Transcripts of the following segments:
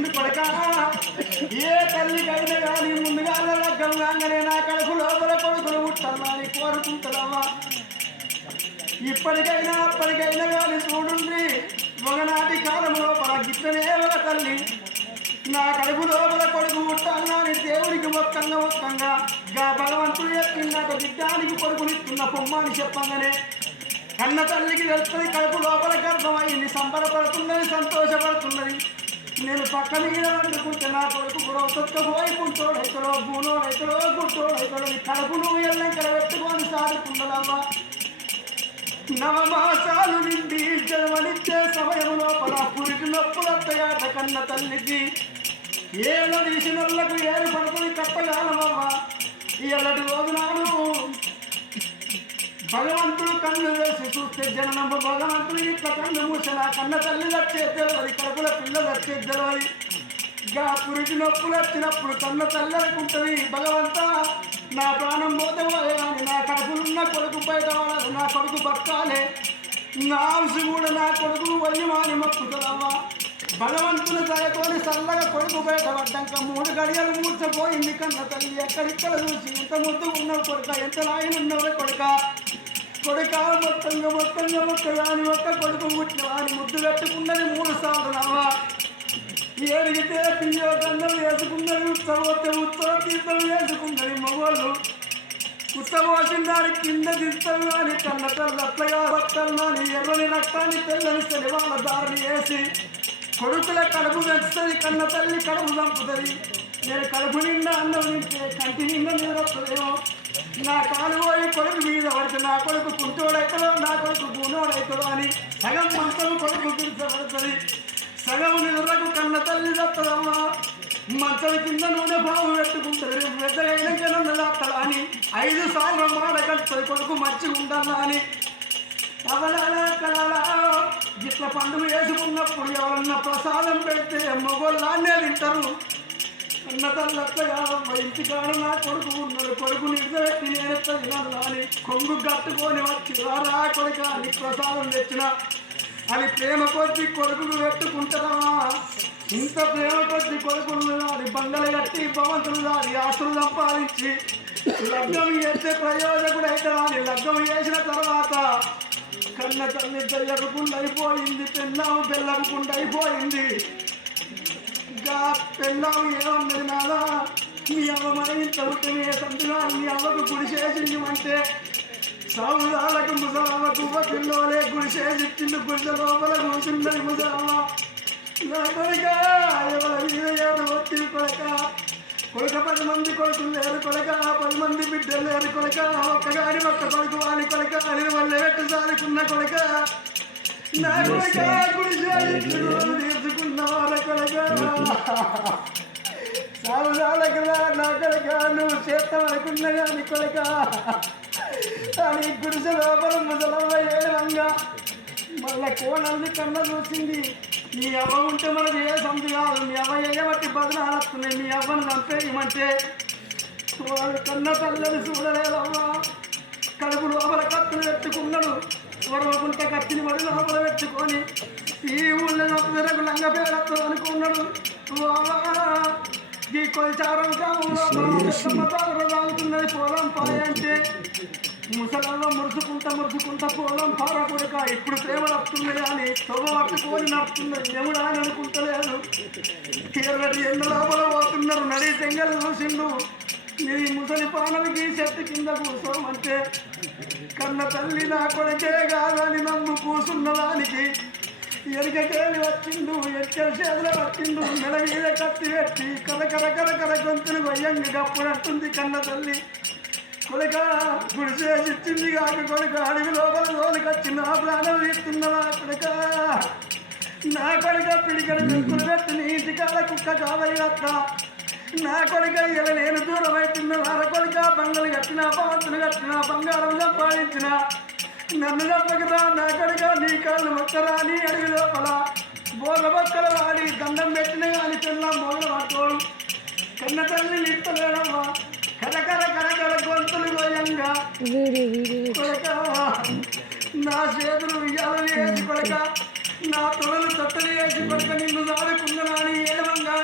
గర్భమోని కొడక ఏ తల్లికైనా కానీ ముందుగా లగ్గం కాగానే నా కడుపు లోపల కొడుకులు పుట్టాలని కోరుకుంటున్నావా? ఇప్పటికైనా అప్పటికైనా కానీ చూడుండ్రి. ఒకనాటి కాలంలో లోపల గిట్టనే ఒక తల్లి. నా కడుపు లోపల కొడుకు పుట్టాలని దేవుడికి మొత్తంగా మొత్తంగా గా భగవంతుడు చెప్పిన నాకు బిడ్డానికి కొడుకునిస్తున్న పొమ్మని చెప్పంగానే కన్న తల్లికి తెలుస్తుంది కడుపు లోపల గర్భమైంది సంబరపడుతున్నది సంతోషపడుతున్నది. నేను పక్క మీద వండుకుంటే నా కొడుకు కూడా పోయి కుంటోడైతడో గూనోడైతడో గుట్టోడైతడో ఈ కడుపును ఎల్లంకర పెట్టుకొని సాదుకుండదమ్మా నవమాసాలు నిండి జన్మనిచ్చే సమయం లోపల పురికి నొప్పులత్తయాట కన్న తల్లికి. ఏళ్ళ తీసినోళ్ళకు ఏరు పడుతుంది కట్టగాలమమ్మ ఎల్లటి రోజు నాడు భగవంతుడు కన్ను వేసి చూస్తే జననమ్మ భగవంతుడు ఇట్లా కన్ను మూసిన కన్న తల్లి వచ్చే తెలియదు కడుపుల పిల్లలు వచ్చే తెలియదు ఇంకా పురికి నొప్పులు వచ్చినప్పుడు కన్న తల్లి అనుకుంటుంది భగవంతా నా ప్రాణం పోతే కానీ నా కడుపులున్న కొడుకు బయట వాడాలి నా కొడుకు బతకాలే. నా అంశం కూడా నా కొడుకు వల్లి మాని మొక్కుతుందమ్మా బలవంతుల తలతోని సల్లగా కొడుకు బయటపడ్డాక మూడు గడియలు మూర్చపోయింది కన్న తల్లి. ఎక్కడిక్కడ చూసి ఎంత ముద్దు ఉన్నావు కొడుక? ఎంత లాయన ఉన్నావు కొడుక? కొడుక మొత్తంగా మొత్తంగా మొక్క అని ఒక్క కొడుకు పుట్టిన అని ముద్దు పెట్టుకున్నది మూడు సార్లు నవ్వా. ఏడిగితే పియ్యో గంధం వేసుకున్నది ఉత్సవతే ఉత్సవ తీర్థం వేసుకున్నది మగవాళ్ళు ఉత్సవోసిన దాని కింద తీర్థం అని కన్న తల్లట్లగా రక్తాన్ని ఎర్రని రక్తాన్ని తెల్లని శనివాళ్ళ దారిని వేసి కొడుకుల కడుపు పెంచుతుంది కన్న తల్లి కడుపు చంపుతుంది. నేను కడుపు నిండా అన్నం తింటే కంటి నిండా నిద్రొస్తుందేమో నా కాలు పోయి కొడుకు మీద పడితే నా కొడుకు కుంటోడైతుందో నా కొడుకు గుణోడైతుందో అని సగం మంచం కొడుకు పిలిచబడుతుంది సగం నిద్రకు కన్న తల్లి తప్పదమ్మా మంచం కింద నూనె బాబు పెట్టుకుంటారు పెద్దగైనాక జనం దాత్తడా అని ఐదు సార్లు మాట కలుపుతుంది. కొడుకు మంచిగా ఉండాలా అని. కవలాలా పండుగ వేసుకున్నప్పుడు ఎవరన్నా ప్రసాదం పెడితే మొగోళ్ళాన్నే తింటారు. అన్న ఇంటి ఇంటికాడ నా కొడుకు ఉన్నాడు. కొడుకు నిద్రపెట్టి నేను తినాలి అని కొంగు కట్టుకొని వచ్చి రా కొడుక అని ప్రసాదం తెచ్చిన. అని ప్రేమ కొద్ది కొడుకులు పెట్టుకుంటారా? ఇంత ప్రేమ కొద్ది కొడుకులు దాని బండలు కట్టి భవంతులు దాని ఆస్తులు సంపాదించి లగ్నం చేస్తే ప్రయోజకుడు అవుతాడా లగ్నం చేసిన తర్వాత కన్న తల్లి బెల్లకుండా అయిపోయింది పెన్నాము బెల్లకుండా అయిపోయింది ఇంకా పెళ్ళాము ఏమన్నది నాదా మీ అవ్వ మన ఉంటే సంతుగా మీ అవ్వకు గుడి చేసింది అంటే సౌదాలకు ముసలమ్మ కువ్వ పిల్లోలే గుడి చేసి చిన్న గుడి లోపల కూర్చున్నది ముసలమ్మ నా కొడుక ఎవరి కొడక కొడుక పది మంది కొడుకులు లేరు కొడక పది మంది బిడ్డలు లేరు కొడక ఒక్కగాని ఒక్క కొడుకు వాని కొడక అని వల్ల పెట్టు సారుకున్న కొడక. నా కొడక గుడి చేసి తీర్చుకున్నవార కొడక? సాగుదాలకు నా కొడక నువ్వు చేస్తాం అనుకున్నా కానీ కొడక. అని గుడిసె లోపల ముసలమ్మ ఏడంగా మళ్ళా కోణల్ని కన్న చూసింది. మీ అవ్వ ఉంటే మనకు ఏ సంధి కాదు. మీ అవ్వ ఏయబట్టి బదులు వస్తున్నాయి? మీ అవ్వను చంపేయమంటే వాడు కన్న తల్లని చూడలేదమ్మా కడుపు లోపల కత్తులు పెట్టుకున్నాడు. వరవకుంట కత్తిని మడి లోపల పెట్టుకొని ఈ ఊళ్ళో ఒక లంగ పేరత్తు అనుకున్నాడు. ఈ కొలిచారం కాలంలో తాగుతున్నది పోలం పాయ అంటే. ముసలలో మురుసుకుంటా మురుసుకుంటా పోలం పార ఇప్పుడు ప్రేమ నప్పుతుంది కానీ తొవ్వ పట్టుకొని నప్పుతుంది ఎముడా అని అనుకుంటలేదు ఇరవై ఎండ లోపల పోతున్నారు నడి తెంగలు చూసిండు. నీ ముసలి పానలకి చెట్టు కింద కూసోమంటే కన్న తల్లి నా కొడుకే కాదని నమ్ము కూసున్న దానికి ఎరికకేలి వచ్చిండు ఎక్కల చేతులు వచ్చిండు నెల మీద కత్తి పెట్టి కర కర కర కర గొంతులు వయ్యంగి గప్పుడంటుంది కన్న తల్లి. కొడుక గుడి చేసి ఇచ్చింది కాక కొడుక అడవి లోపల లోనికి నా ప్రాణం తీస్తున్నవా కొడుక నా కొడుక పిడికల పెంకులు పెట్టి నీ ఇంటికాడ కుక్క కావాలి అత్త నా కొడుక ఇలా నేను దూరం అవుతున్న అర కొడుక బంగలు కట్టిన పవంతులు కట్టిన బంగారం సంపాదించిన. నన్ను నమ్మకరా నా కొడుక నీ కాళ్ళు మొక్కరా నీ అడవి లోపల. బోగ బక్కల వాడి దండం పెట్టిన కానీ పిల్ల మొదలు పట్టుకోడు కన్న తల్లి నిప్పలేడమ్మా గొంతులు గోయంగా కొడుకా, నా చేతులు ఉయ్యాలని వేసి పడక నా తొడలు తట్టలు వేసి పడక నిన్ను దాడుకున్నానని ఏడవంగా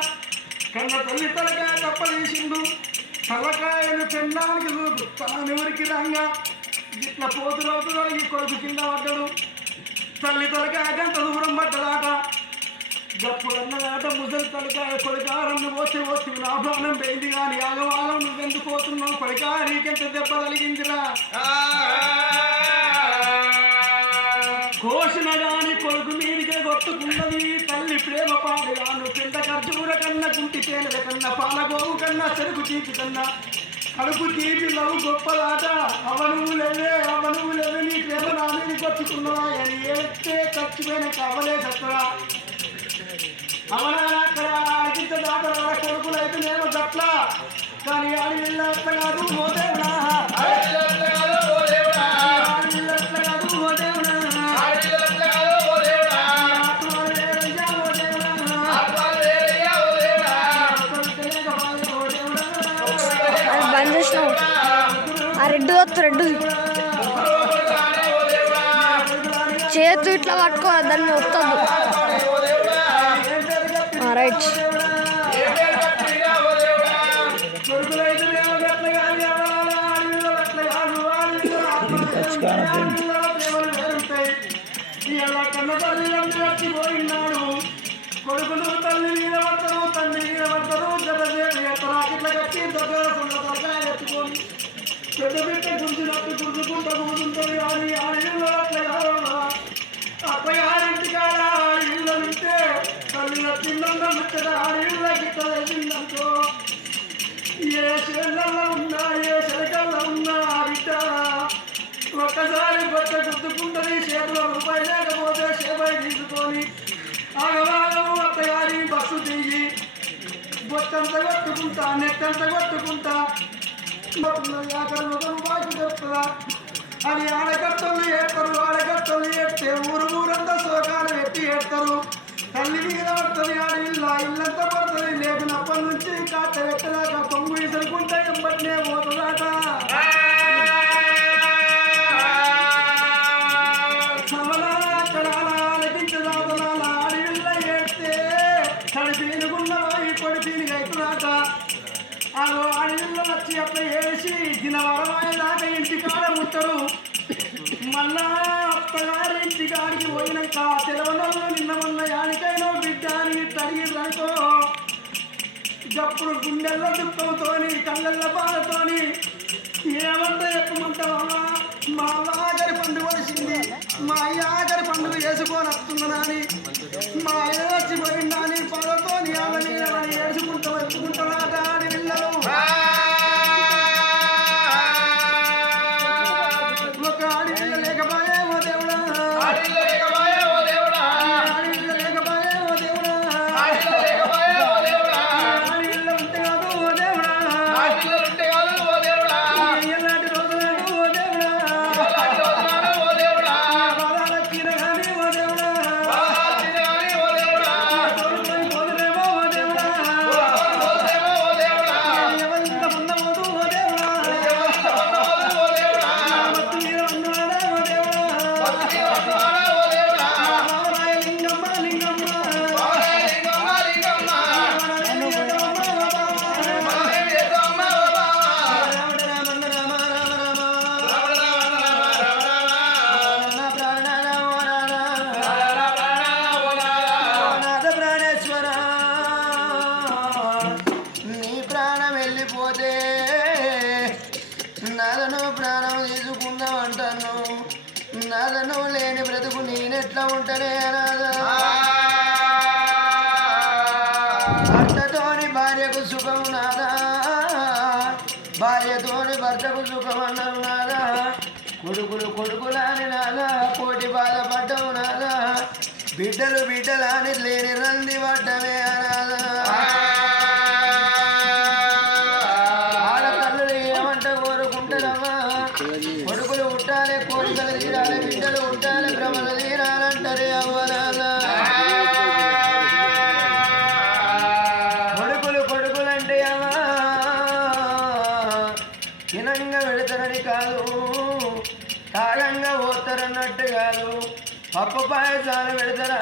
కన్న తల్లి తలకాయ తప్పదీసిండు. తలకాయను పెన్నానికి చూడు తానెవరికి రంగా. ఇట్లా పోతులవుతుందో ఈ కొడుకు కింద పడ్డాడు. తల్లి తలకాయ గంట దూరం పడ్డదాట గప్పుడు ముసలి తలకాయ పరికారం నువ్వు వచ్చి వచ్చి నా ప్రాణం పోయింది కానీ ఆగవాగం నువ్వెందుకు పోతున్నావు? కొడుకా నీకెంత దెబ్బ కలిగిందిరా కోసిన గాని కొడుకు మీదికే కొట్టుకున్నది తల్లి ప్రేమ పాడుగాను పిండ ఖర్జూర కన్నా కుంటి తేనెల కన్నా పాలగోవు కన్నా చెరుకు తీపి కన్నా. కడుపు తీపి నవ్వు గొప్పలాట. అవనువు లేవే అవనువు లేవే నీ ప్రేమ నా మీద కొట్టుకున్నావా అని ఏస్తే చచ్చిపోయిన కవలే సత్తరా. అవనా అక్కడ నేను గట్ల కానీ ఆడి కాదు మోదేవుడా ఆ రెడ్ వద్దు రెడ్ చేతు ఇట్లా పట్టుకోవాలి దాన్ని వస్తుంది రైట్ కొడుకులు తల్లి మీద పడతారు తండ్రి మీద పడతారు జరసేపు ఎత్తరా ఇట్లా కట్టి దగ్గర తొలకాయ ఎత్తుకొని పెద్ద బిడ్డ గుంజినట్టు గుంజుకుంటూ కూర్చుంటుంది అని ఏ చేళ్ళల్లో ఉన్నా ఏ శరకల్లో ఉన్నా బిడ్డ ఒక్కసారి బట్ట గుర్తుకుంటుంది చేతిలో రూపాయి లేకపోతే చేపై తీసుకొని ఆగవాగము అత్తగారి బస్సు దిగి బొత్తంత కొట్టుకుంటా నెత్తంత కొట్టుకుంటా యాకరు ఒక రూపాయికి చెప్తుందా అది ఆడకట్టలు ఏడతారు ఆడకట్టలు ఏడితే ఊరు ఊరంతా శోకాలు ఎత్తి ఏడతారు. తల్లి మీద పడుతుంది ఆడ ఇల్లు ఇల్లంతా పడుతుంది. లేపినప్పటి నుంచి కాస్త ఎట్టదాకా పొంగు ఇసురుకుంటే ఎంబట్నే పోతుందాట. అట్లా వేసి దినవరమాయ దాకా ఇంటి ముట్టరు మళ్ళా అత్తగారి ఇంటికాడికి పోయినాక తెలవనల్లో నిన్న మొన్న యానిక గప్పుడు గుండెల్లో దుఃఖంతోని కళ్ళల్ల బాధతోని ఏమంతా చెప్పమంటావా? మా ఆఖరి పండుగ వచ్చింది. మా అయ్య ఆఖరి పండుగ వేసుకొని వస్తున్నానని మా ఏ వచ్చి పోయిండ ప్రాణం అంటాను నదను లేని బ్రతుకు నేనెట్లా ఉంటానే అనాథ? భర్తతోని భార్యకు సుఖం నాదా? భార్యతోని భర్తకు సుఖం అన్నారు నాదా? కొడుకులు కొడుకులాని నాదా? కోటి బాధపడ్డవు నాదా? బిడ్డలు బిడ్డలాని లేని రంది పడ్డమే అనాదా క్షీణంగా పెడతారని కాదు. కాలంగా పోతారన్నట్టు కాదు. పప్పు పాయసాలు పెడతారా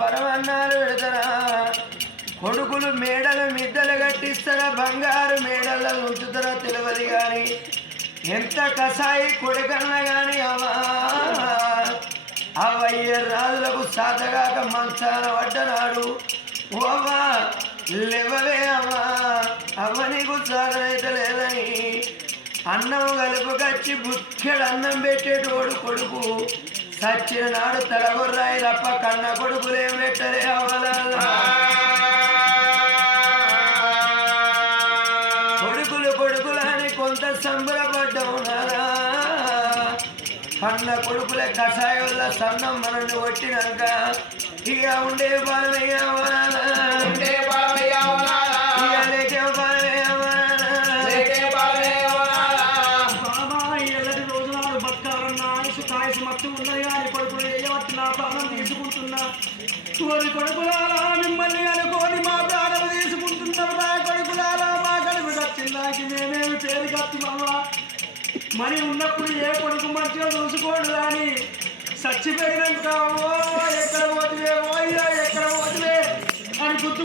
పరమన్నాలు పెడతారా కొడుకులు మేడలు మిద్దలు కట్టిస్తారా బంగారు మేడల్లో ఉంచుతారా తెలియదు కానీ ఎంత కషాయి కొడుకన్నా కానీ అవా అవయ్య రాజులకు సాధగాక మంచాన పడ్డనాడు. ఓవా లేవవే అమ్మా అవ్వ నీకు సాధనైతే లేదని అన్నం కలుపుకొచ్చి బుక్కెడు అన్నం పెట్టేటోడు కొడుకు. సచ్చిన నాడు తలగొర్రాయి తప్ప కన్న కొడుకులేం పెట్టలే అవ్వలాలా కొడుకులు కొడుకులని కొంత సంబరపడ్డావు నారా కన్న కొడుకుల కషాయోళ్ళ సన్నం మనల్ని కొట్టినాక ఇక ఉండే బాలయ్యా ఇక బతకాలన్న ఆయుష్ కాయసు మత్తు ఉన్నది కానీ కొడుకులు చేయబట్టి నా ప్రాణం తీసుకుంటున్నా? కోరి కొడుకులారా మిమ్మల్ని అనుకోని మా ప్రాణం తీసుకుంటున్నాం నా కొడుకులారా మా కడుపు దచ్చిందాకి మేమేమి పేరు కత్తున్నావా మరి ఉన్నప్పుడు ఏ కొడుకు మంచిగా చూసుకోడు కానీ చచ్చిపోయినాక ఓ ఎక్కడ పోతువే ఓ ఎక్కడ పోతువే అని గుర్తు